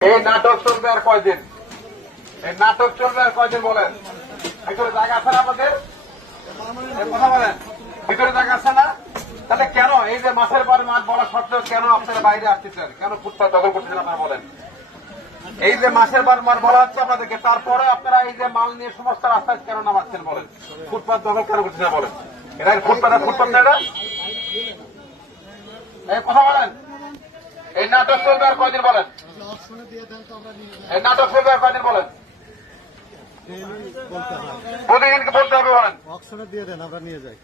এই নাটক চলবে আর কয়দিন? এই নাটক চলবে আর কয়দিন বলেন? ভিতরে জায়গা আছে না আমাদের? কথা বলেন, ভিতরে জায়গা আছে না? তাহলে কেন এই যে মাছের পর মাছ বলা সত্ত্বেও কেন আপনারা বাইরে আসতেছেন? কেন ফুটপাত দখল করতেছেন আপনারা বলেন? এই যে মাছের পর মাছ বলা হচ্ছে আপনাদেরকে, তারপরে আপনারা এই যে মাল নিয়ে সমস্ত রাস্তায় কেন নামাচ্ছেন বলেন? ফুটপাত দখল কেন করতেছেন বলেন? এরা ফুটপাত না এটা? এই কথা বলেন, এই নাটক চলবে আর কয়দিন বলেন? এই নাটক চলবে আর কয়দিন বলেন? প্রতিদিনকে বলতে হবে বলেন। অকশনে দিয়ে দেন, আমরা নিয়ে যাই।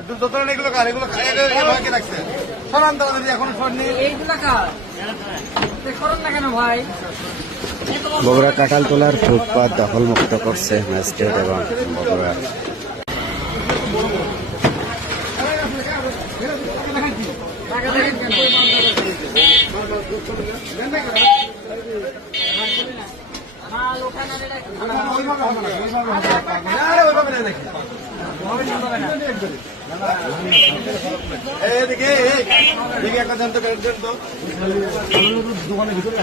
একদম যতক্ষণ এগুলো কার, এগুলো ভাইকে রাখছে সরান তো আমাদের এখনো সরনি। বগুড়া কাঁঠালতলার ফুটপাত দখলমুক্ত করছে ম্যাজিস্ট্রেট এবং বগুড়া একটা জানতো দোকানের ভিতরে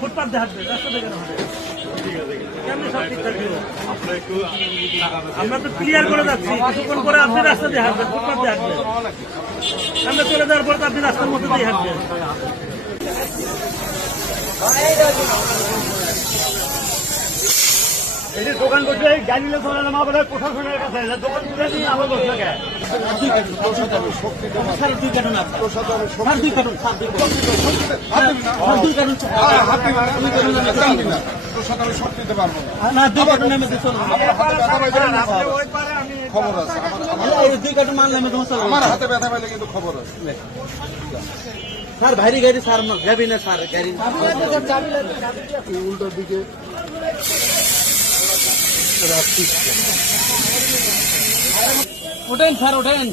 ফুটপাত দেখাচ্ছে রাস্তা দেখানো হবে। আমরা তো ক্লিয়ার করে যাচ্ছি, কিছুক্ষণ পরে আপনি রাস্তা দিয়ে হাঁটবেন, ফুটপাত দিয়ে হাঁটবেন। আমরা চলে যাওয়ার পরে তো আপনি রাস্তার মধ্যে দিয়ে হাঁটবেন। এই যে দোকান করছে গাড়ি নিলে চলে না, মা বলে প্রশাসনের কাছে দোকান তুলে নিয়ে আবার বসে থাকে। খবর আছে, আমার হাতে ব্যথা পাইলে কিন্তু খবর আছে স্যার। ভারী গাড়ি স্যার যাবি না স্যার, গাড়ি উল্টো দিকে ওঠেন স্যার, ওঠেন।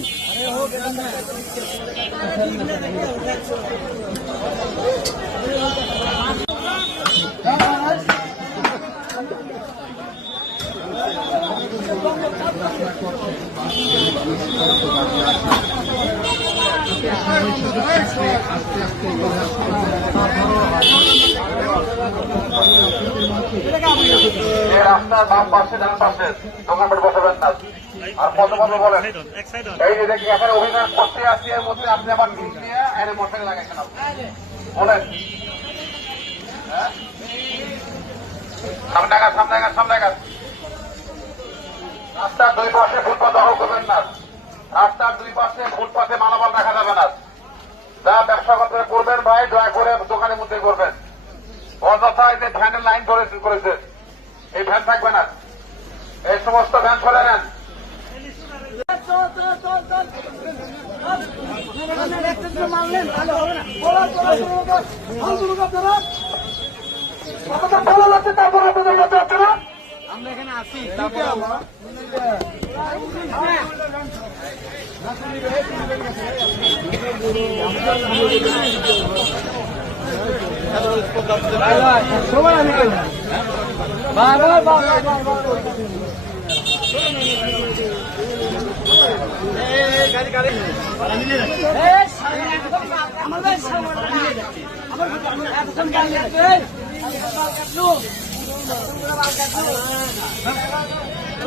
রাস্তার বাম পাশে ডান পাশে দোকানপাট বসাবেন না। আর কত কথা বলেন, এই যে দেখি এখানে অভিনয় করতে আসছি, এর মধ্যে আপনি আবার নিজ নিয়ে এর মোটর লাগাইছেন বলেন। সামনে রাস্তার দুই পাশে ফুটপাত দখল করবেন না। রাস্তার দুই পাশে ফুটপাতে মালামাল রাখা যাবে না। যা ব্যবসা করবেন ভাই দয়া করে দোকানের মধ্যে করবেন। অযথা এই যে ভ্যানের লাইন করেছে, এই ভ্যান থাকবে না। এই সমস্ত ভ্যান সরে নেন। আমরা এখানে আছি।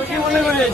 কি মনে করেন?